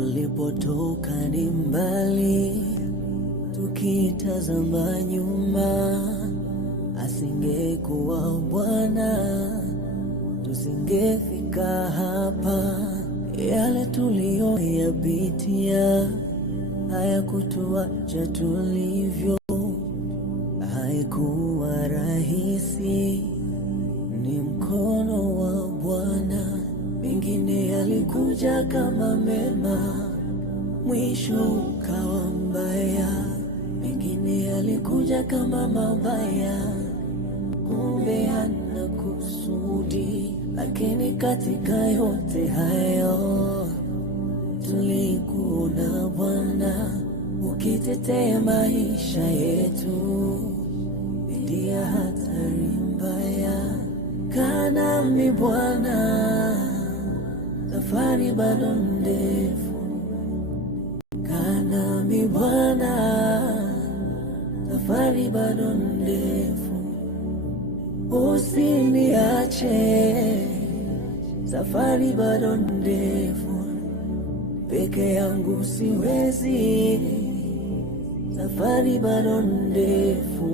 Tulipotoka ni mbali, tukitazama nyuma, asingekuwa Bwana tusingefika hapa. Yale tuliyoyapitia hayakutuacha tulivyo, haikuwa rahisi, ni mkono wa Bwana. Mengine yalikuja kama mema, mwisho ukawa mbaya. Mengine yalikuja kama mabaya, kumbe hana kusudi. Lakini katika yote hayo tulikuona Bwana ukitetea maisha yetu dhidi ya hatari mbaya. Kaa nami Bwana, safari bado ndefu. Kaa nami Bwana, safari bado ndefu. Usiniache, safari bado ndefu. Peke yangu siwezi, safari bado ndefu.